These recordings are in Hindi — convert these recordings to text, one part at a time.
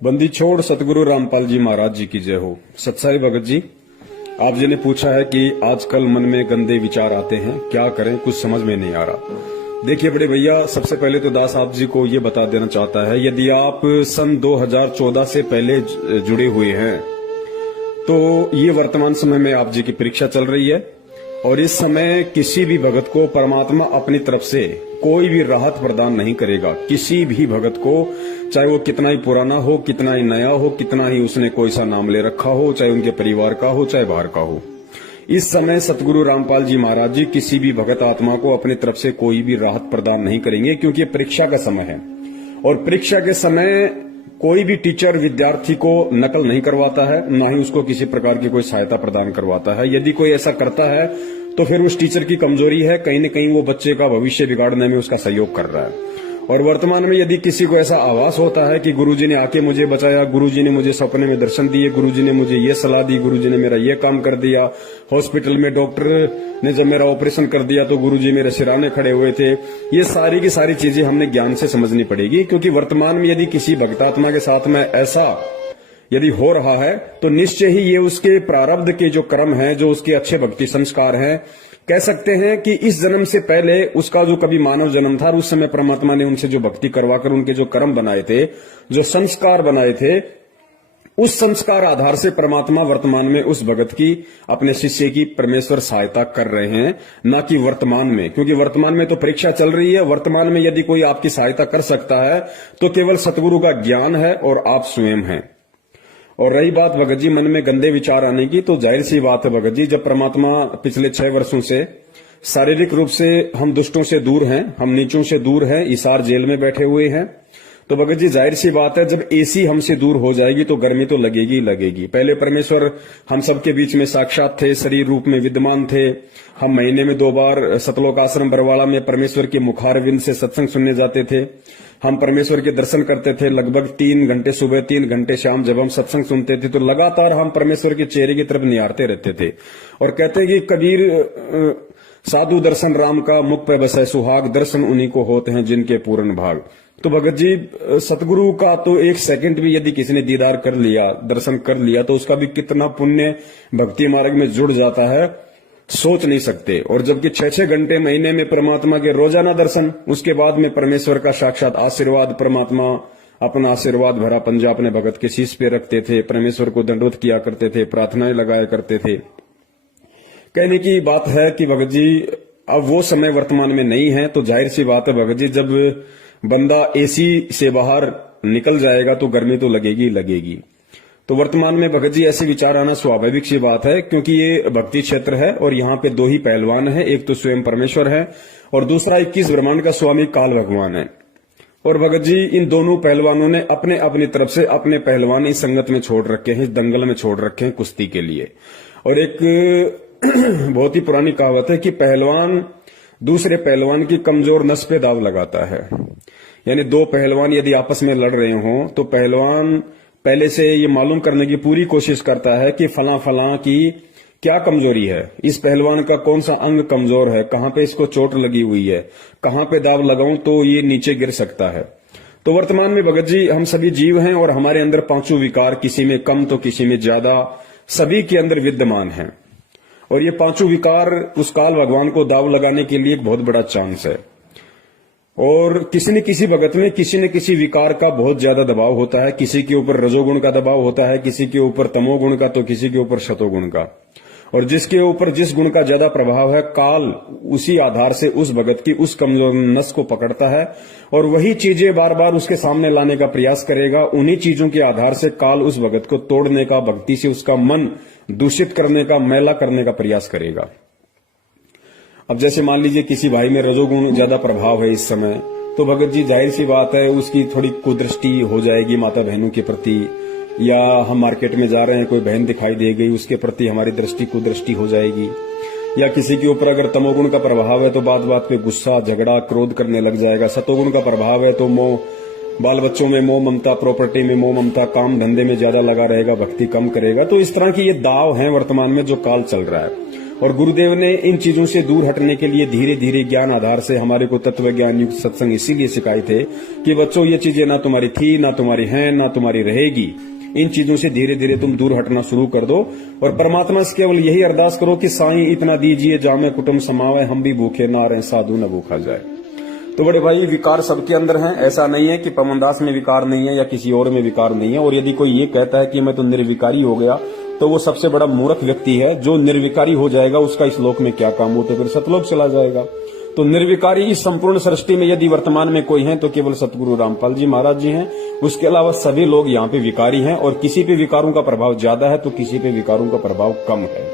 बंदी छोड़ सतगुरु रामपाल जी महाराज जी की जय हो। सत्साई भगत जी, आप जी ने पूछा है कि आजकल मन में गंदे विचार आते हैं, क्या करें, कुछ समझ में नहीं आ रहा। देखिए बड़े भैया, सबसे पहले तो दास आप जी को ये बता देना चाहता है, यदि आप सन 2014 से पहले जुड़े हुए हैं तो ये वर्तमान समय में आप जी की परीक्षा चल रही है और इस समय किसी भी भगत को परमात्मा अपनी तरफ से कोई भी राहत प्रदान नहीं करेगा। किसी भी भगत को, चाहे वो कितना ही पुराना हो, कितना ही नया हो, कितना ही उसने कोई सा नाम ले रखा हो, चाहे उनके परिवार का हो, चाहे बाहर का हो, इस समय सतगुरु रामपाल जी महाराज जी किसी भी भगत आत्मा को अपनी तरफ से कोई भी राहत प्रदान नहीं करेंगे, क्योंकि ये परीक्षा का समय है और परीक्षा के समय कोई भी टीचर विद्यार्थी को नकल नहीं करवाता है, न ही उसको किसी प्रकार की कोई सहायता प्रदान करवाता है। यदि कोई ऐसा करता है तो फिर उस टीचर की कमजोरी है, कहीं न कहीं वो बच्चे का भविष्य बिगाड़ने में उसका सहयोग कर रहा है। और वर्तमान में यदि किसी को ऐसा आभास होता है कि गुरुजी ने आके मुझे बचाया, गुरुजी ने मुझे सपने में दर्शन दिए, गुरुजी ने मुझे ये सलाह दी, गुरुजी ने मेरा ये काम कर दिया, हॉस्पिटल में डॉक्टर ने जब मेरा ऑपरेशन कर दिया तो गुरुजी मेरे सिराने खड़े हुए थे, ये सारी की सारी चीजें हमने ज्ञान से समझनी पड़ेगी। क्योंकि वर्तमान में यदि किसी भक्तात्मा के साथ में ऐसा यदि हो रहा है तो निश्चय ही ये उसके प्रारब्ध के जो कर्म हैं, जो उसके अच्छे भक्ति संस्कार हैं, कह सकते हैं कि इस जन्म से पहले उसका जो कभी मानव जन्म था, उस समय परमात्मा ने उनसे जो भक्ति करवाकर उनके जो कर्म बनाए थे, जो संस्कार बनाए थे, उस संस्कार आधार से परमात्मा वर्तमान में उस भगत की, अपने शिष्य की परमेश्वर सहायता कर रहे हैं, न कि वर्तमान में। क्योंकि वर्तमान में तो परीक्षा चल रही है। वर्तमान में यदि कोई आपकी सहायता कर सकता है तो केवल सतगुरु का ज्ञान है और आप स्वयं हैं। और रही बात भगत जी मन में गंदे विचार आने की, तो जाहिर सी बात है भगत जी, जब परमात्मा पिछले 6 वर्षों से शारीरिक रूप से हम दुष्टों से दूर हैं, हम नीचों से दूर हैं, इसार जेल में बैठे हुए हैं, तो भगत जी जाहिर सी बात है जब एसी हमसे दूर हो जाएगी तो गर्मी तो लगेगी लगेगी। पहले परमेश्वर हम सबके बीच में साक्षात थे, शरीर रूप में विद्यमान थे। हम महीने में 2 बार सतलोक आश्रम बरवाला में परमेश्वर के मुखारविंद से सत्संग सुनने जाते थे। हम परमेश्वर के दर्शन करते थे लगभग 3 घंटे सुबह, 3 घंटे शाम। जब हम सत्संग सुनते थे तो लगातार हम परमेश्वर के चेहरे की तरफ निहारते रहते थे और कहते हैं कि कबीर साधु दर्शन राम का, मुख पे बसे सुहाग, दर्शन उन्हीं को होते हैं जिनके पूर्ण भाग। तो भगत जी सतगुरु का तो 1 सेकंड भी यदि किसी ने दीदार कर लिया, दर्शन कर लिया, तो उसका भी कितना पुण्य भक्ति मार्ग में जुड़ जाता है, सोच नहीं सकते। और जबकि 6-6 घंटे महीने में परमात्मा के रोजाना दर्शन, उसके बाद में परमेश्वर का साक्षात आशीर्वाद, परमात्मा अपना आशीर्वाद भरा पंजा अपने भगत के शीश पे रखते थे, परमेश्वर को दंडवत किया करते थे, प्रार्थनाएं लगाया करते थे। कहने की बात है कि भगत जी अब वो समय वर्तमान में नहीं है। तो जाहिर सी बात है भगत जी, जब बंदा एसी से बाहर निकल जाएगा तो गर्मी तो लगेगी लगेगी। तो वर्तमान में भगत जी ऐसे विचार आना स्वाभाविक सी बात है, क्योंकि ये भक्ति क्षेत्र है और यहाँ पे 2 ही पहलवान है, एक तो स्वयं परमेश्वर है और दूसरा 21 ब्रह्मांड का स्वामी काल भगवान है। और भगत जी इन दोनों पहलवानों ने अपने अपनी तरफ से अपने पहलवान इस संगत में छोड़ रखे हैं, इस दंगल में छोड़ रखे हैं कुश्ती के लिए। और एक बहुत ही पुरानी कहावत है कि पहलवान दूसरे पहलवान की कमजोर नस पे दाव लगाता है। यानी 2 पहलवान यदि आपस में लड़ रहे हों तो पहलवान पहले से ये मालूम करने की पूरी कोशिश करता है कि फला फला की क्या कमजोरी है, इस पहलवान का कौन सा अंग कमजोर है, कहां पे इसको चोट लगी हुई है, कहां पे दाव लगाऊं तो ये नीचे गिर सकता है। तो वर्तमान में भगत जी हम सभी जीव हैं और हमारे अंदर 5 विकार, किसी में कम तो किसी में ज्यादा, सभी के अंदर विद्यमान हैं। और ये 5 विकार उस काल भगवान को दाव लगाने के लिए एक बहुत बड़ा चांस है। और किसी न किसी भगत में किसी न किसी विकार का बहुत ज्यादा दबाव होता है। किसी के ऊपर रजोगुण का दबाव होता है, किसी के ऊपर तमोगुण का, तो किसी के ऊपर शतोगुण का। और जिसके ऊपर जिस गुण का ज्यादा प्रभाव है, काल उसी आधार से उस भगत की उस कमजोर नस को पकड़ता है और वही चीजें बार बार उसके सामने लाने का प्रयास करेगा। उन्हीं चीजों के आधार से काल उस भगत को तोड़ने का, भक्ति से उसका मन दूषित करने का, मैला करने का प्रयास करेगा। अब जैसे मान लीजिए किसी भाई में रजोगुण ज्यादा प्रभाव है इस समय, तो भगत जी जाहिर सी बात है उसकी थोड़ी कुदृष्टि हो जाएगी माता बहनों के प्रति, या हम मार्केट में जा रहे हैं कोई बहन दिखाई दे गई उसके प्रति हमारी दृष्टि कुदृष्टि हो जाएगी। या किसी के ऊपर अगर तमोगुण का प्रभाव है तो बात बात पे गुस्सा, झगड़ा, क्रोध करने लग जाएगा। सतोगुण का प्रभाव है तो मोह, बाल बच्चों में मोह ममता, प्रॉपर्टी में मोह ममता, काम धंधे में ज्यादा लगा रहेगा, भक्ति कम करेगा। तो इस तरह की ये दाव है वर्तमान में जो काल चल रहा है। और गुरुदेव ने इन चीजों से दूर हटने के लिए धीरे धीरे ज्ञान आधार से हमारे को तत्व ज्ञान युक्त सत्संग इसीलिए सिखाए थे कि बच्चों ये चीजें ना तुम्हारी थी, ना तुम्हारी हैं, ना तुम्हारी रहेगी। इन चीजों से धीरे धीरे तुम दूर हटना शुरू कर दो और परमात्मा से केवल यही अरदास करो कि साईं इतना दीजिए जामे कुटुंब समावे, हम भी भूखे ना रहे साधु न भूखा जाए। तो बड़े भाई विकार सबके अंदर हैं, ऐसा नहीं है कि पवनदास में विकार नहीं है या किसी और में विकार नहीं है। और यदि कोई ये कहता है कि मैं तो निर्विकारी हो गया तो वो सबसे बड़ा मूर्ख व्यक्ति है। जो निर्विकारी हो जाएगा उसका इस लोक में क्या काम, वो तो फिर सतलोक चला जाएगा। तो निर्विकारी इस संपूर्ण सृष्टि में यदि वर्तमान में कोई है तो केवल सतगुरु रामपाल जी महाराज जी हैं। उसके अलावा सभी लोग यहाँ पे विकारी हैं और किसी पे विकारों का प्रभाव ज्यादा है तो किसी पे विकारों का प्रभाव कम है।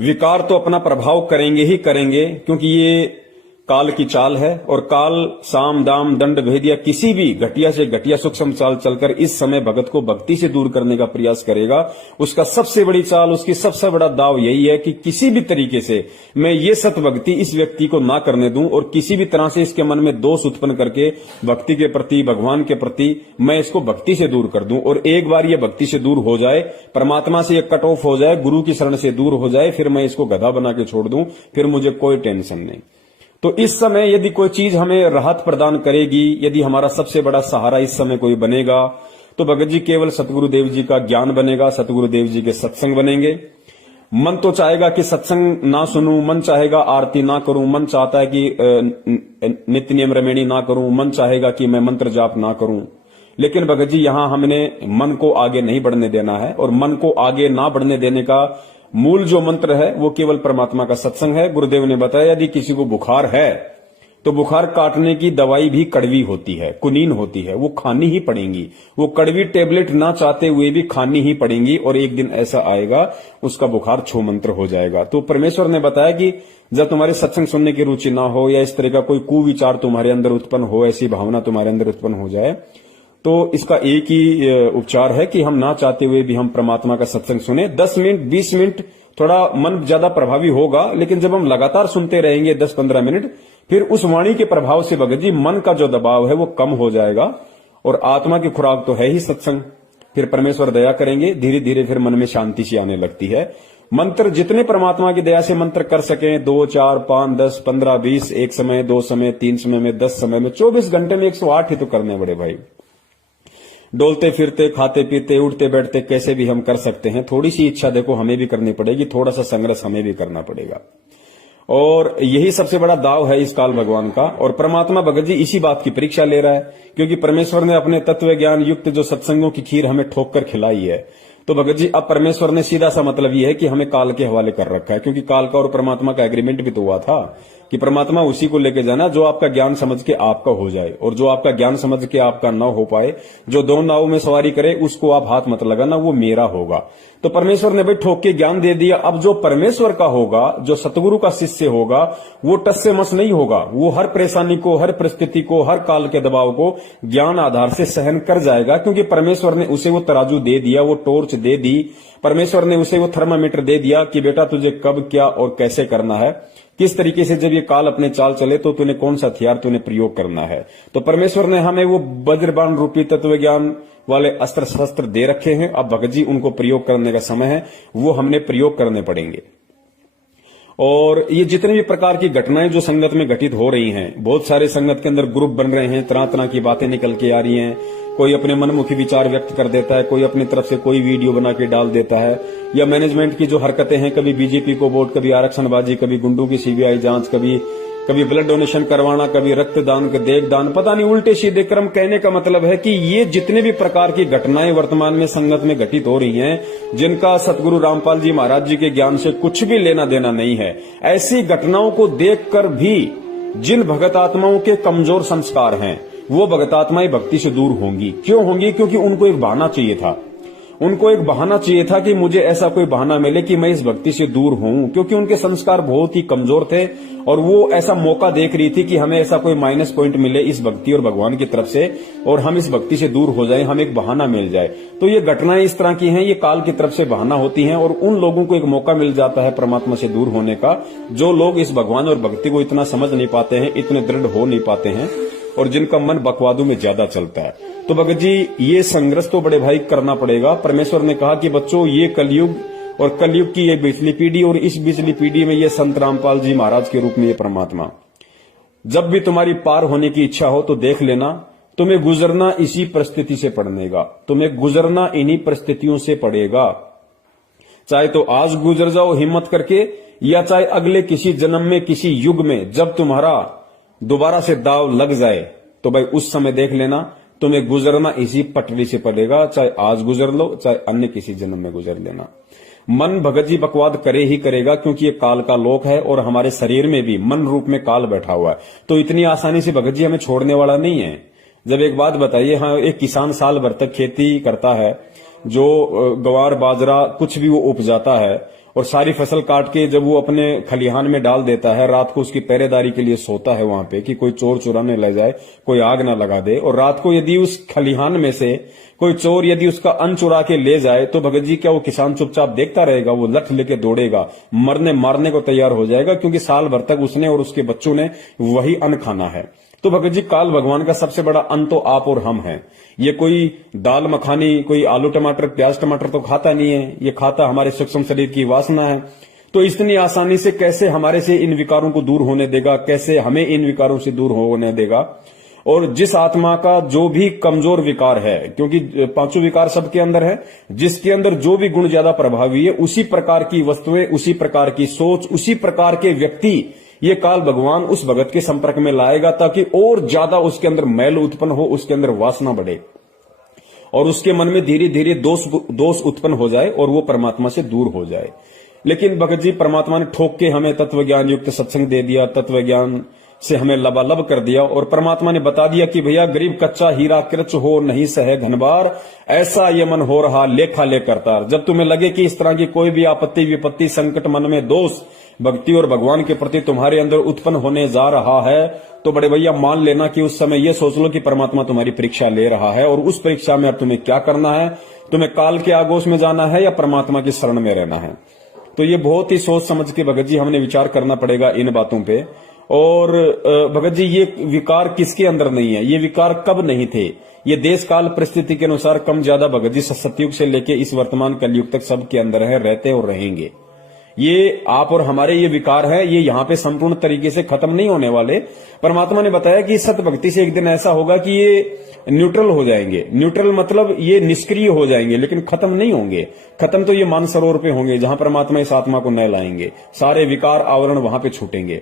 विकार तो अपना प्रभाव करेंगे ही करेंगे, क्योंकि ये काल की चाल है और काल साम दाम दंड भेदिया किसी भी घटिया से घटिया सूक्ष्म चाल चलकर इस समय भगत को भक्ति से दूर करने का प्रयास करेगा। उसका सबसे बड़ी चाल, उसकी सबसे बड़ा दाव यही है कि किसी भी तरीके से मैं ये सत भक्ति इस व्यक्ति को ना करने दूं और किसी भी तरह से इसके मन में दोष उत्पन्न करके भक्ति के प्रति, भगवान के प्रति मैं इसको भक्ति से दूर कर दूं। और एक बार ये भक्ति से दूर हो जाए, परमात्मा से कट ऑफ हो जाए, गुरु की शरण से दूर हो जाए, फिर मैं इसको गधा बना के छोड़ दूं, फिर मुझे कोई टेंशन नहीं। तो इस समय यदि कोई चीज हमें राहत प्रदान करेगी, यदि हमारा सबसे बड़ा सहारा इस समय कोई बनेगा तो भगत जी केवल सतगुरुदेव जी का ज्ञान बनेगा, सतगुरुदेव जी के सत्संग बनेंगे। मन तो चाहेगा कि सत्संग ना सुनूं, मन चाहेगा आरती ना करूं, मन चाहता है कि नित्य नियम रमेणी ना करूं, मन चाहेगा कि मैं मंत्र जाप ना करूं। लेकिन भगत जी यहां हमने मन को आगे नहीं बढ़ने देना है और मन को आगे ना बढ़ने देने का मूल जो मंत्र है वो केवल परमात्मा का सत्संग है। गुरुदेव ने बताया यदि किसी को बुखार है तो बुखार काटने की दवाई भी कड़वी होती है, कुनीन होती है, वो खानी ही पड़ेंगी। वो कड़वी टेबलेट ना चाहते हुए भी खानी ही पड़ेंगी और एक दिन ऐसा आएगा उसका बुखार छो मंत्र हो जाएगा। तो परमेश्वर ने बताया कि जब तुम्हारे सत्संग सुनने की रुचि ना हो या इस तरह का कोई कुविचार तुम्हारे अंदर उत्पन्न हो, ऐसी भावना तुम्हारे अंदर उत्पन्न हो जाए, तो इसका एक ही उपचार है कि हम ना चाहते हुए भी हम परमात्मा का सत्संग सुने। 10 मिनट 20 मिनट थोड़ा मन ज्यादा प्रभावी होगा, लेकिन जब हम लगातार सुनते रहेंगे 10-15 मिनट, फिर उस वाणी के प्रभाव से भगत जी मन का जो दबाव है वो कम हो जाएगा और आत्मा की खुराक तो है ही सत्संग। फिर परमेश्वर दया करेंगे, धीरे धीरे फिर मन में शांति सी आने लगती है। मंत्र जितने परमात्मा की दया से मंत्र कर सकें, 2, 4, 5, 10, 15, 20, एक समय, 2 समय, 3 समय में, 10 समय में, 24 घंटे में 108 ही तो करने बड़े भाई। डोलते फिरते, खाते पीते, उठते बैठते कैसे भी हम कर सकते हैं। थोड़ी सी इच्छा देखो हमें भी करनी पड़ेगी, थोड़ा सा संघर्ष हमें भी करना पड़ेगा और यही सबसे बड़ा दाव है इस काल भगवान का। और परमात्मा भगत जी इसी बात की परीक्षा ले रहा है, क्योंकि परमेश्वर ने अपने तत्व ज्ञान युक्त जो सत्संगों की खीर हमें ठोक कर खिलाई है। तो भगत जी अब परमेश्वर ने सीधा सा मतलब ये है कि हमें काल के हवाले कर रखा है, क्योंकि काल का और परमात्मा का एग्रीमेंट भी तो हुआ था कि परमात्मा उसी को लेके जाना जो आपका ज्ञान समझ के आपका हो जाए, और जो आपका ज्ञान समझ के आपका न हो पाए, जो 2 नाव में सवारी करे उसको आप हाथ मत लगाना, वो मेरा होगा। तो परमेश्वर ने भाई ठोक के ज्ञान दे दिया। अब जो परमेश्वर का होगा, जो सतगुरु का शिष्य होगा, वो टस से मस नहीं होगा। वो हर परेशानी को, हर परिस्थिति को, हर काल के दबाव को ज्ञान आधार से सहन कर जाएगा, क्योंकि परमेश्वर ने उसे वो तराजू दे दिया, वो टॉर्च दे दी, परमेश्वर ने उसे वो थर्मामीटर दे दिया कि बेटा तुझे कब क्या और कैसे करना है, किस तरीके से जब ये काल अपने चाल चले तो तूने कौन सा हथियार तूने प्रयोग करना है। तो परमेश्वर ने हमें वो वज्रबाण रूपी तत्व ज्ञान वाले अस्त्र शस्त्र दे रखे हैं। अब भगत जी उनको प्रयोग करने का समय है, वो हमने प्रयोग करने पड़ेंगे। और ये जितने भी प्रकार की घटनाएं जो संगत में घटित हो रही हैं, बहुत सारे संगत के अंदर ग्रुप बन रहे हैं, तरह तरह की बातें निकल के आ रही हैं। कोई अपने मनमुखी विचार व्यक्त कर देता है, कोई अपनी तरफ से कोई वीडियो बना के डाल देता है, या मैनेजमेंट की जो हरकतें हैं, कभी बीजेपी को वोट, कभी आरक्षणबाजी, कभी गुंडों की सीबीआई जांच, कभी ब्लड डोनेशन करवाना, कभी रक्तदान, देहदान, पता नहीं उल्टे सीधे क्रम। कहने का मतलब है कि ये जितने भी प्रकार की घटनाएं वर्तमान में संगत में घटित हो रही हैं, जिनका सतगुरु रामपाल जी महाराज जी के ज्ञान से कुछ भी लेना देना नहीं है, ऐसी घटनाओं को देखकर भी जिन भगत आत्माओं के कमजोर संस्कार हैं, वो भगत आत्माएं भक्ति से दूर होंगी। क्यों होंगी? क्योंकि उनको एक बहाना चाहिए था। उनको एक बहाना चाहिए था कि मुझे ऐसा कोई बहाना मिले कि मैं इस भक्ति से दूर हूं, क्योंकि उनके संस्कार बहुत ही कमजोर थे और वो ऐसा मौका देख रही थी कि हमें ऐसा कोई माइनस पॉइंट मिले इस भक्ति और भगवान की तरफ से और हम इस भक्ति से दूर हो जाएं, हमें एक बहाना मिल जाए। तो ये घटनाएं इस तरह की हैं, ये काल की तरफ से बहाना होती हैं और उन लोगों को एक मौका मिल जाता है परमात्मा से दूर होने का, जो लोग इस भगवान और भक्ति को इतना समझ नहीं पाते हैं, इतने दृढ़ हो नहीं पाते हैं और जिनका मन बकवादों में ज्यादा चलता है। तो भगत जी ये संघर्ष तो बड़े भाई करना पड़ेगा। परमेश्वर ने कहा कि बच्चों ये कलयुग और कलयुग की ये बिजली पीढ़ी, और इस बिजली पीढ़ी में ये संत रामपाल जी महाराज के रूप में ये परमात्मा। जब भी तुम्हारी पार होने की इच्छा हो तो देख लेना, तुम्हें गुजरना इसी परिस्थिति से पड़ेगा, तुम्हें गुजरना इन्हीं परिस्थितियों से पड़ेगा। चाहे तो आज गुजर जाओ हिम्मत करके, या चाहे अगले किसी जन्म में किसी युग में जब तुम्हारा दोबारा से दाव लग जाए तो भाई उस समय देख लेना तुम्हें गुजरना इसी पटरी से पड़ेगा। चाहे आज गुजर लो, चाहे अन्य किसी जन्म में गुजर लेना। मन भगत जी बकवाद करे ही करेगा, क्योंकि ये काल का लोक है और हमारे शरीर में भी मन रूप में काल बैठा हुआ है, तो इतनी आसानी से भगत जी हमें छोड़ने वाला नहीं है। जब एक बात बताइए, हाँ, एक किसान साल भर तक खेती करता है, जो गवार बाजरा कुछ भी वो उपजाता है, और सारी फसल काट के जब वो अपने खलिहान में डाल देता है, रात को उसकी पहरेदारी के लिए सोता है वहां पे कि कोई चोर चुराने ले जाए, कोई आग ना लगा दे। और रात को यदि उस खलिहान में से कोई चोर यदि उसका अन्न चुरा के ले जाए तो भगत जी क्या वो किसान चुपचाप देखता रहेगा? वो लठ लेके दौड़ेगा, मरने मारने को तैयार हो जाएगा, क्योंकि साल भर तक उसने और उसके बच्चों ने वही अन्न खाना है। तो भगत जी काल भगवान का सबसे बड़ा अन्न तो आप और हम हैं। ये कोई दाल मखानी, कोई आलू टमाटर प्याज टमाटर तो खाता नहीं है, ये खाता हमारे सूक्ष्म शरीर की वासना है। तो इतनी आसानी से कैसे हमारे से इन विकारों को दूर होने देगा, कैसे हमें इन विकारों से दूर होने देगा? और जिस आत्मा का जो भी कमजोर विकार है, क्योंकि पांचों विकार सबके अंदर है, जिसके अंदर जो भी गुण ज्यादा प्रभावी है, उसी प्रकार की वस्तुएं, उसी प्रकार की सोच, उसी प्रकार के व्यक्ति ये काल भगवान उस भगत के संपर्क में लाएगा, ताकि और ज्यादा उसके अंदर मैल उत्पन्न हो, उसके अंदर वासना बढ़े और उसके मन में धीरे धीरे दोष उत्पन्न हो जाए और वो परमात्मा से दूर हो जाए। लेकिन भगत जी परमात्मा ने ठोक के हमें तत्व ज्ञान युक्त सत्संग दे दिया, तत्व ज्ञान से हमें लबालब कर दिया, और परमात्मा ने बता दिया कि भैया गरीब कच्चा हीरा कृच हो नहीं सहे घनबार, ऐसा ये मन हो रहा लेखा ले करतार। जब तुम्हें लगे कि इस तरह की कोई भी आपत्ति विपत्ति संकट मन में दोष भक्ति और भगवान के प्रति तुम्हारे अंदर उत्पन्न होने जा रहा है, तो बड़े भैया मान लेना कि उस समय ये सोच लो कि परमात्मा तुम्हारी परीक्षा ले रहा है, और उस परीक्षा में अब तुम्हें क्या करना है, तुम्हें काल के आगोश में जाना है या परमात्मा की शरण में रहना है। तो ये बहुत ही सोच समझ के भगत जी हमने विचार करना पड़ेगा इन बातों पे। और भगत जी ये विकार किसके अंदर नहीं है, ये विकार कब नहीं थे? ये देश काल परिस्थिति के अनुसार कम ज्यादा भगत जी सतयुग से लेके इस वर्तमान कलयुग तक सबके अंदर है, रहते और रहेंगे। ये आप और हमारे ये विकार है, ये यहाँ पे संपूर्ण तरीके से खत्म नहीं होने वाले। परमात्मा ने बताया कि सत भक्ति से एक दिन ऐसा होगा कि ये न्यूट्रल हो जाएंगे। न्यूट्रल मतलब ये निष्क्रिय हो जाएंगे, लेकिन खत्म नहीं होंगे। खत्म तो ये मानसरोवर पे होंगे, जहां परमात्मा इस आत्मा को न लाएंगे, सारे विकार आवरण वहां पे छूटेंगे,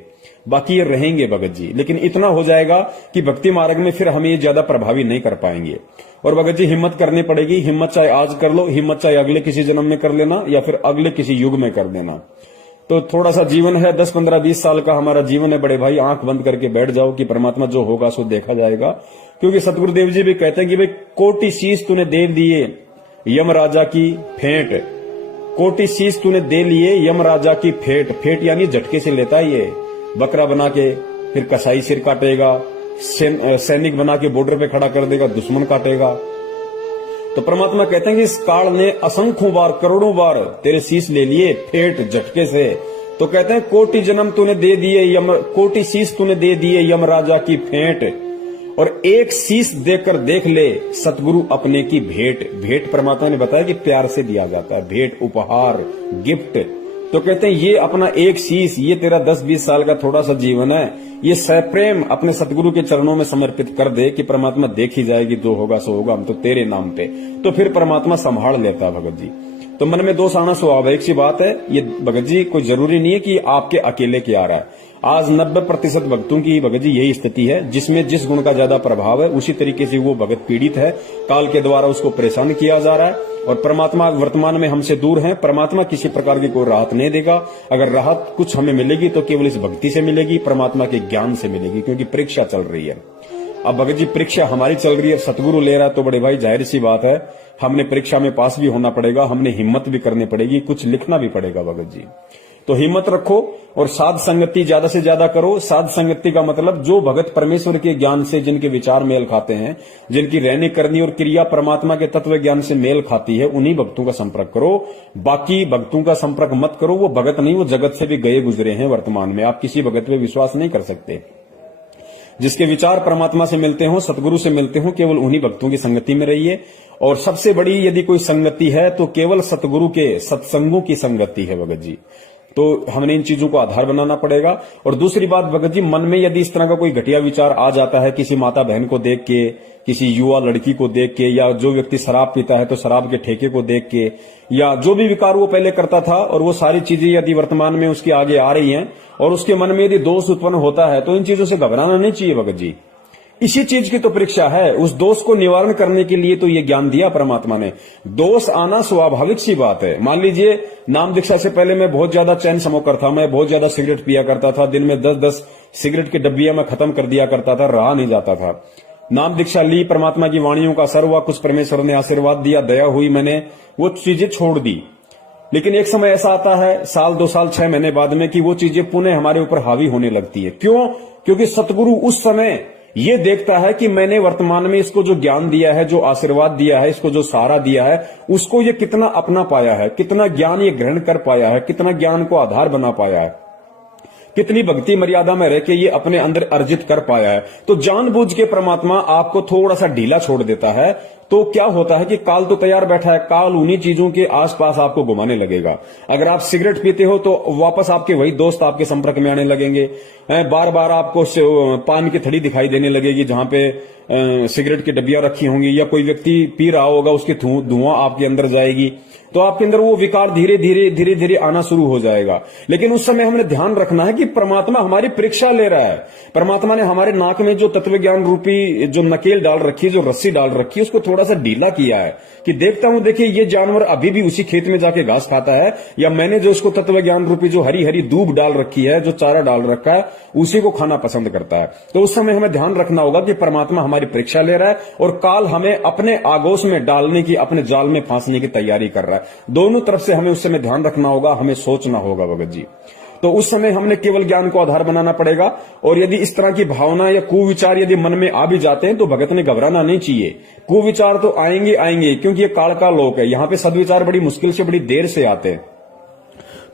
बाकी ये रहेंगे भगत जी। लेकिन इतना हो जाएगा कि भक्ति मार्ग में फिर हम ये ज्यादा प्रभावी नहीं कर पाएंगे। और भगत जी हिम्मत करनी पड़ेगी, हिम्मत चाहे आज कर लो, हिम्मत चाहे अगले किसी जन्म में कर लेना या फिर अगले किसी युग में कर देना। तो थोड़ा सा जीवन है, 10 15 20 साल का हमारा जीवन है बड़े भाई, आंख बंद करके बैठ जाओ कि परमात्मा जो होगा सो देखा जाएगा। क्योंकि सतगुरुदेव जी भी कहते हैं कि भाई कोटि शीश तूने दे दिए यम राजा की फेंट, कोटि शीश तूने दे लिए यम राजा की फेंट। फेंट यानी झटके से लेता है ये, बकरा बना के फिर कसाई सिर काटेगा, सैनिक बना के बॉर्डर पे खड़ा कर देगा, दुश्मन काटेगा। तो परमात्मा कहते हैं कि इस काल ने असंख्यों बार करोड़ों बार तेरे शीश ले लिए फेंट झटके से। तो कहते हैं कोटि जन्म तूने दे दिए यम, कोटि शीश तूने दे दिए यम राजा की फेंट, और एक शीश देकर देख ले सतगुरु अपने की भेंट। भेंट परमात्मा ने बताया कि प्यार से दिया जाता है, भेंट उपहार गिफ्ट। तो कहते हैं ये अपना एक शीश, ये तेरा 10-20 साल का थोड़ा सा जीवन है, ये सप्रेम अपने सतगुरु के चरणों में समर्पित कर दे कि परमात्मा देख ही जाएगी, जो होगा सो होगा, हम तो तेरे नाम पे। तो फिर परमात्मा संभाल लेता है भगत जी। तो मन में दोष आना स्वाभाविक सी बात है। ये भगत जी कोई जरूरी नहीं है कि आपके अकेले के आ रहा है। आज 90% भक्तों की भगत जी यही स्थिति है, जिसमें जिस गुण का ज्यादा प्रभाव है उसी तरीके से वो भगत पीड़ित है, काल के द्वारा उसको परेशान किया जा रहा है। और परमात्मा वर्तमान में हमसे दूर है, परमात्मा किसी प्रकार की कोई राहत नहीं देगा। अगर राहत कुछ हमें मिलेगी तो केवल इस भक्ति से मिलेगी, परमात्मा के ज्ञान से मिलेगी, क्योंकि परीक्षा चल रही है। अब भगत जी परीक्षा हमारी चल रही है, सतगुरु ले रहा है, तो बड़े भाई जाहिर सी बात है हमने परीक्षा में पास भी होना पड़ेगा, हमने हिम्मत भी करनी पड़ेगी, कुछ लिखना भी पड़ेगा भगत जी। तो हिम्मत रखो और साध संगति ज्यादा से ज्यादा करो। साध संगति का मतलब जो भगत परमेश्वर के ज्ञान से जिनके विचार मेल खाते हैं, जिनकी रहनी करनी और क्रिया परमात्मा के तत्व ज्ञान से मेल खाती है, उन्हीं भक्तों का संपर्क करो। बाकी भक्तों का संपर्क मत करो, वो भगत नहीं, वो जगत से भी गए गुजरे हैं वर्तमान में, आप किसी भगत पे विश्वास नहीं कर सकते। जिसके विचार परमात्मा से मिलते हो, सतगुरु से मिलते हो, केवल उन्हीं भक्तों की संगति में रहिए। और सबसे बड़ी यदि कोई संगति है तो केवल सतगुरु के सत्संगों की संगति है भगत जी। तो हमने इन चीजों को आधार बनाना पड़ेगा। और दूसरी बात भगत जी, मन में यदि इस तरह का कोई घटिया विचार आ जाता है किसी माता बहन को देख के, किसी युवा लड़की को देख के, या जो व्यक्ति शराब पीता है तो शराब के ठेके को देख के, या जो भी विकार वो पहले करता था और वो सारी चीजें यदि वर्तमान में उसके आगे आ रही हैं और उसके मन में यदि दोष उत्पन्न होता है तो इन चीजों से घबराना नहीं चाहिए भगत जी। इसी चीज की तो परीक्षा है। उस दोष को निवारण करने के लिए तो ये ज्ञान दिया परमात्मा ने। दोष आना स्वाभाविक सी बात है। मान लीजिए नाम दीक्षा से पहले मैं बहुत ज्यादा चैन स्मोकर था, मैं बहुत ज्यादा सिगरेट पिया करता था, दिन में 10-10 सिगरेट की डब्बियां मैं खत्म कर दिया करता था, रहा नहीं जाता था। नाम दीक्षा ली, परमात्मा की वाणियों का असर हुआ, कुछ परमेश्वर ने आशीर्वाद दिया, दया हुई, मैंने वो चीजें छोड़ दी। लेकिन एक समय ऐसा आता है, साल 2 साल 6 महीने बाद में, कि वो चीजें पुनः हमारे ऊपर हावी होने लगती है। क्यों? क्योंकि सतगुरु उस समय ये देखता है कि मैंने वर्तमान में इसको जो ज्ञान दिया है, जो आशीर्वाद दिया है, इसको जो सहारा दिया है, उसको ये कितना अपना पाया है, कितना ज्ञान ये ग्रहण कर पाया है, कितना ज्ञान को आधार बना पाया है, कितनी भक्ति मर्यादा में रह के ये अपने अंदर अर्जित कर पाया है। तो जानबूझ के परमात्मा आपको थोड़ा सा ढीला छोड़ देता है। तो क्या होता है कि काल तो तैयार बैठा है, काल उन्हीं चीजों के आसपास आपको घुमाने लगेगा। अगर आप सिगरेट पीते हो तो वापस आपके वही दोस्त आपके संपर्क में आने लगेंगे। बार बार आपको पान की थड़ी दिखाई देने लगेगी जहां पे सिगरेट की डब्बियां रखी होंगी, या कोई व्यक्ति पी रहा होगा उसकी धुआं आपके अंदर जाएगी। तो आपके अंदर वो विकार धीरे धीरे आना शुरू हो जाएगा। लेकिन उस समय हमने ध्यान रखना है कि परमात्मा हमारी परीक्षा ले रहा है। परमात्मा ने हमारे नाक में जो तत्व ज्ञान रूपी जो नकेल डाल रखी है, जो रस्सी डाल रखी है, उसको थोड़ा सा ढीला किया है कि देखता हूं, देखिए ये जानवर अभी भी उसी खेत में जाके घास खाता है, या मैंने जो उसको तत्व ज्ञान रूपी जो हरी हरी दूब डाल रखी है, जो चारा डाल रखा है, उसी को खाना पसंद करता है। तो उस समय हमें ध्यान रखना होगा कि परमात्मा हमारी परीक्षा ले रहा है और काल हमें अपने आगोश में डालने की, अपने जाल में फांसने की तैयारी कर रहा है। दोनों तरफ से हमें उस समय ध्यान रखना होगा, हमें सोचना होगा भगत जी। तो उस समय हमने केवल ज्ञान को आधार बनाना पड़ेगा। और यदि इस तरह की भावना या कुविचार यदि मन में आ भी जाते हैं तो भगत ने घबराना नहीं चाहिए। कुविचार तो आएंगे, क्योंकि ये काल का लोक है। यहाँ पे सद्विचार बड़ी मुश्किल से, बड़ी देर से आते हैं।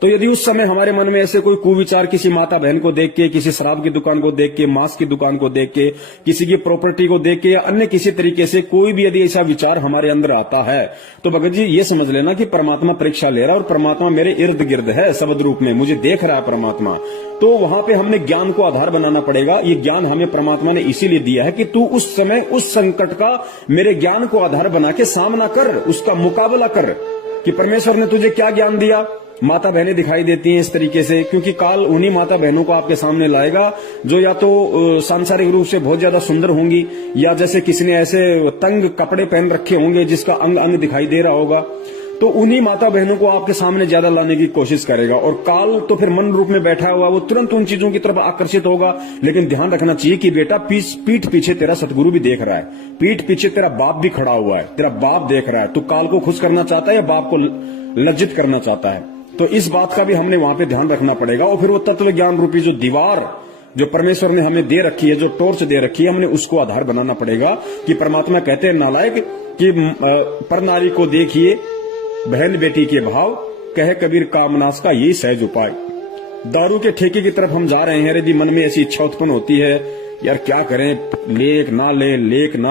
तो यदि उस समय हमारे मन में ऐसे कोई कुविचार, किसी माता बहन को देख के, किसी शराब की दुकान को देख के, मांस की दुकान को देख के, किसी की प्रॉपर्टी को देख के, या अन्य किसी तरीके से कोई भी यदि ऐसा विचार हमारे अंदर आता है, तो भगत जी ये समझ लेना कि परमात्मा परीक्षा ले रहा है और परमात्मा मेरे इर्द गिर्द है, शब्द रूप में मुझे देख रहा है परमात्मा। तो वहां पे हमने ज्ञान को आधार बनाना पड़ेगा। ये ज्ञान हमें परमात्मा ने इसीलिए दिया है कि तू उस समय उस संकट का मेरे ज्ञान को आधार बना के सामना कर, उसका मुकाबला कर। कि परमेश्वर ने तुझे क्या ज्ञान दिया? माता बहनें दिखाई देती हैं इस तरीके से, क्योंकि काल उन्हीं माता बहनों को आपके सामने लाएगा जो या तो सांसारिक रूप से बहुत ज्यादा सुंदर होंगी, या जैसे किसी ने ऐसे तंग कपड़े पहन रखे होंगे जिसका अंग अंग दिखाई दे रहा होगा। तो उन्हीं माता बहनों को आपके सामने ज्यादा लाने की कोशिश करेगा। और काल तो फिर मन रूप में बैठा हुआ, वो तुरंत उन चीजों की तरफ आकर्षित होगा। लेकिन ध्यान रखना चाहिए कि बेटा पीठ पीछे तेरा सतगुरु भी देख रहा है, पीठ पीछे तेरा बाप भी खड़ा हुआ है, तेरा बाप देख रहा है। तू काल को खुश करना चाहता है या बाप को लज्जित करना चाहता है? तो इस बात का भी हमने वहां पे ध्यान रखना पड़ेगा। और फिर वो तत्व ज्ञान रूपी जो दीवार जो परमेश्वर ने हमें दे रखी है, जो टॉर्च दे रखी है, हमने उसको आधार बनाना पड़ेगा। कि परमात्मा कहते हैं नालायक कि पर नारी को देखिए बहन बेटी के भाव, कहे कबीर कामनास का यही सहज उपाय। दारू के ठेके की तरफ हम जा रहे हैं, यदि मन में ऐसी इच्छा उत्पन्न होती है, यार क्या करें, लेक ना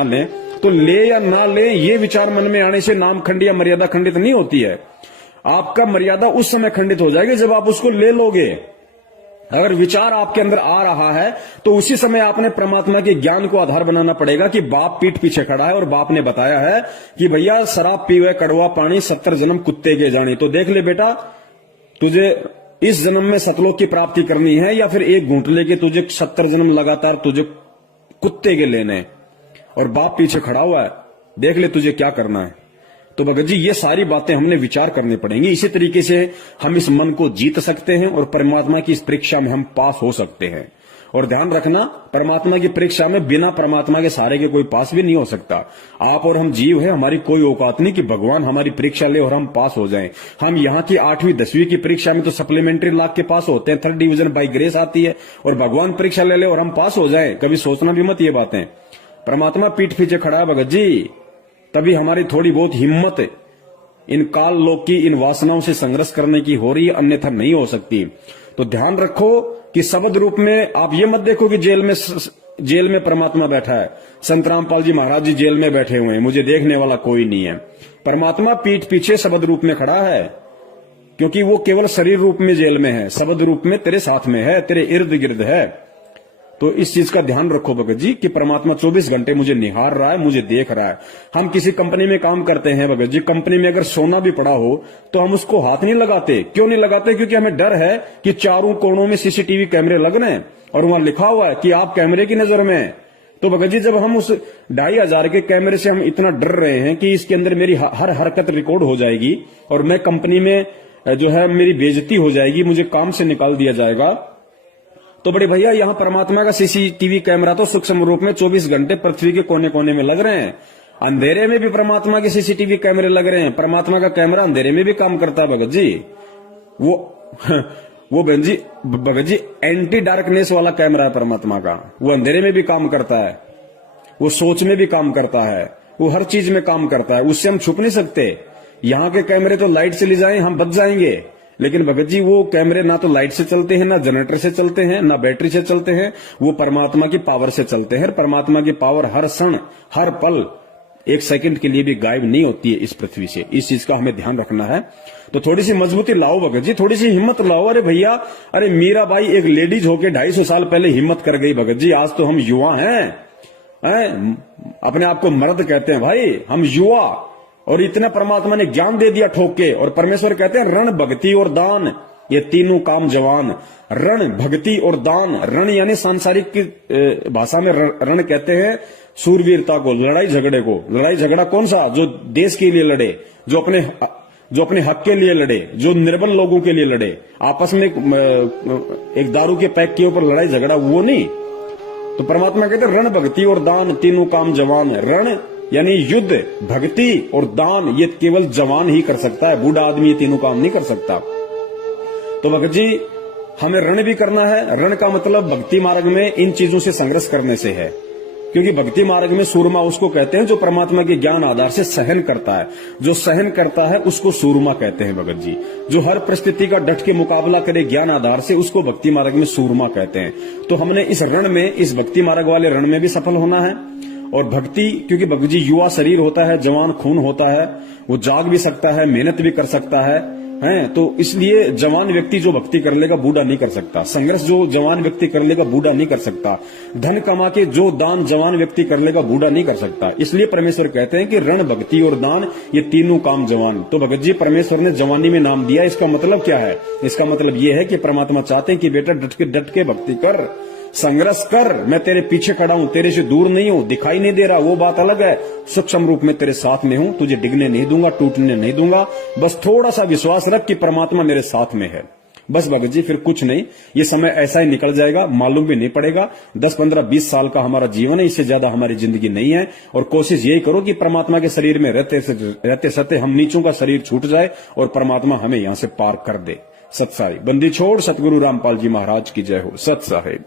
ले, तो ले या ना ले, ये विचार मन में आने से नाम खंड या मर्यादा खंडित नहीं होती है। आपका मर्यादा उस समय खंडित हो जाएगी जब आप उसको ले लोगे। अगर विचार आपके अंदर आ रहा है तो उसी समय आपने परमात्मा के ज्ञान को आधार बनाना पड़ेगा कि बाप पीठ पीछे खड़ा है और बाप ने बताया है कि भैया शराब पीवे कड़वा पानी 70 जन्म कुत्ते के जानी। तो देख ले बेटा, तुझे इस जन्म में सतलोक की प्राप्ति करनी है या फिर एक घूंट लेके तुझे 70 जन्म लगातार तुझे कुत्ते के लेने, और बाप पीछे खड़ा हुआ है, देख ले तुझे क्या करना है। तो भगत जी ये सारी बातें हमने विचार करनी पड़ेंगी। इसी तरीके से हम इस मन को जीत सकते हैं और परमात्मा की इस परीक्षा में हम पास हो सकते हैं। और ध्यान रखना, परमात्मा की परीक्षा में बिना परमात्मा के सहारे के कोई पास भी नहीं हो सकता। आप और हम जीव है, हमारी कोई औकात नहीं कि भगवान हमारी परीक्षा ले और हम पास हो जाएं। हम यहाँ की 8वीं 10वीं की परीक्षा में तो सप्लीमेंट्री लाख के पास होते हैं, 3rd डिवीजन बाई ग्रेस आती है, और भगवान परीक्षा ले और हम पास हो जाएं। कभी सोचना भी मत ये बातें। परमात्मा पीठ पीछे खड़ा है भगत जी, तभी हमारी थोड़ी बहुत हिम्मत इन काल लोक की इन वासनाओं से संघर्ष करने की हो रही है, अन्यथा नहीं हो सकती। तो ध्यान रखो कि शब्द रूप में आप ये मत देखो कि जेल में जेल में परमात्मा बैठा है, संत रामपाल जी महाराज जी जेल में बैठे हुए हैं, मुझे देखने वाला कोई नहीं है। परमात्मा पीठ पीछे शब्द रूप में खड़ा है, क्योंकि वो केवल शरीर रूप में जेल में है, शब्द रूप में तेरे साथ में है, तेरे इर्द गिर्द है। तो इस चीज का ध्यान रखो भगत जी कि परमात्मा 24 घंटे मुझे निहार रहा है, मुझे देख रहा है। हम किसी कंपनी में काम करते हैं भगत जी, कंपनी में अगर सोना भी पड़ा हो तो हम उसको हाथ नहीं लगाते। क्यों नहीं लगाते? क्योंकि हमें डर है कि चारों कोनों में सीसीटीवी कैमरे लग रहे हैं और वहां लिखा हुआ है कि आप कैमरे की नजर में हैं। तो भगत जी जब हम उस 2500 के कैमरे से हम इतना डर रहे हैं कि इसके अंदर मेरी हर हरकत रिकॉर्ड हो जाएगी और मैं कंपनी में जो है मेरी बेइज्जती हो जाएगी, मुझे काम से निकाल दिया जाएगा, तो बड़े भैया यहाँ परमात्मा का सीसीटीवी कैमरा तो सूक्ष्म रूप में 24 घंटे पृथ्वी के कोने कोने में लग रहे हैं। अंधेरे में भी परमात्मा के सीसीटीवी कैमरे लग रहे हैं। परमात्मा का कैमरा अंधेरे में भी काम करता है भगत जी। वो भगत जी एंटी डार्कनेस वाला कैमरा है परमात्मा का। वो अंधेरे में भी काम करता है, वो सोच में भी काम करता है, वो हर चीज में काम करता है, उससे हम छुप नहीं सकते। यहाँ के कैमरे तो लाइट चली जाए हम बच जाएंगे, लेकिन भगत जी वो कैमरे ना तो लाइट से चलते हैं, ना जनरेटर से चलते हैं, ना बैटरी से चलते हैं, वो परमात्मा की पावर से चलते हैं। परमात्मा की पावर हर क्षण हर पल एक सेकंड के लिए भी गायब नहीं होती है इस पृथ्वी से। इस चीज का हमें ध्यान रखना है। तो थोड़ी सी मजबूती लाओ भगत जी, थोड़ी सी हिम्मत लाओ। अरे भैया, अरे मीराबाई एक लेडीज होके 250 साल पहले हिम्मत कर गई भगत जी। आज तो हम युवा हैं, अपने आप को मर्द कहते हैं भाई, हम युवा, और इतना परमात्मा ने ज्ञान दे दिया ठोक के। और परमेश्वर कहते हैं रण भक्ति और दान ये तीनों काम जवान। रण, भक्ति और दान। रण यानी सांसारिक की भाषा में रण कहते हैं सूरवीरता को, लड़ाई झगड़े को। लड़ाई झगड़ा कौन सा? जो देश के लिए लड़े, जो अपने हक के लिए लड़े, जो निर्बल लोगों के लिए लड़े। आपस में एक दारू के पैक के ऊपर लड़ाई झगड़ा, वो नहीं। तो परमात्मा कहते हैं रण, भक्ति और दान तीनों काम जवान। रण यानी युद्ध, भक्ति और दान ये केवल जवान ही कर सकता है, बूढ़ा आदमी ये तीनों काम नहीं कर सकता। तो भगत जी हमें रण भी करना है। रण का मतलब भक्ति मार्ग में इन चीजों से संघर्ष करने से है, क्योंकि भक्ति मार्ग में सूरमा उसको कहते हैं जो परमात्मा के ज्ञान आधार से सहन करता है। जो सहन करता है उसको सूरमा कहते हैं भगत जी। जो हर परिस्थिति का डट के मुकाबला करे ज्ञान आधार से, उसको भक्ति मार्ग में सूरमा कहते हैं। तो हमने इस रण में, इस भक्ति मार्ग वाले रण में भी सफल होना है। और भक्ति, क्योंकि भगत जी युवा शरीर होता है, जवान खून होता है, वो जाग भी सकता है, मेहनत भी कर सकता है, तो इसलिए जवान व्यक्ति जो भक्ति कर लेगा बूढ़ा नहीं कर सकता। संघर्ष जो जवान व्यक्ति कर लेगा बूढ़ा नहीं कर सकता। धन कमा के जो दान जवान व्यक्ति कर लेगा बूढ़ा नहीं कर सकता। इसलिए परमेश्वर कहते हैं कि रण, भक्ति और दान ये तीनों काम जवान। तो भगत जी परमेश्वर ने जवानी में नाम दिया, इसका मतलब क्या है? इसका मतलब ये है कि परमात्मा चाहते हैं कि बेटा डट के भक्ति कर, संघर्ष कर। मैं तेरे पीछे खड़ा हूं, तेरे से दूर नहीं हूं। दिखाई नहीं दे रहा वो बात अलग है, सूक्ष्म रूप में तेरे साथ में हूं, तुझे डिगने नहीं दूंगा, टूटने नहीं दूंगा। बस थोड़ा सा विश्वास रख कि परमात्मा मेरे साथ में है। बस भगत जी, फिर कुछ नहीं। ये समय ऐसा ही निकल जाएगा, मालूम भी नहीं पड़ेगा। 10, 15, 20 साल का हमारा जीवन है, इससे ज्यादा हमारी जिंदगी नहीं है। और कोशिश यही करो कि परमात्मा के शरीर में रहते सत्य हम नीचों का शरीर छूट जाए और परमात्मा हमें यहां से पार कर दे। सत साहिब। बंदी छोड़ सतगुरु रामपाल जी महाराज की जय हो। सत साहिब।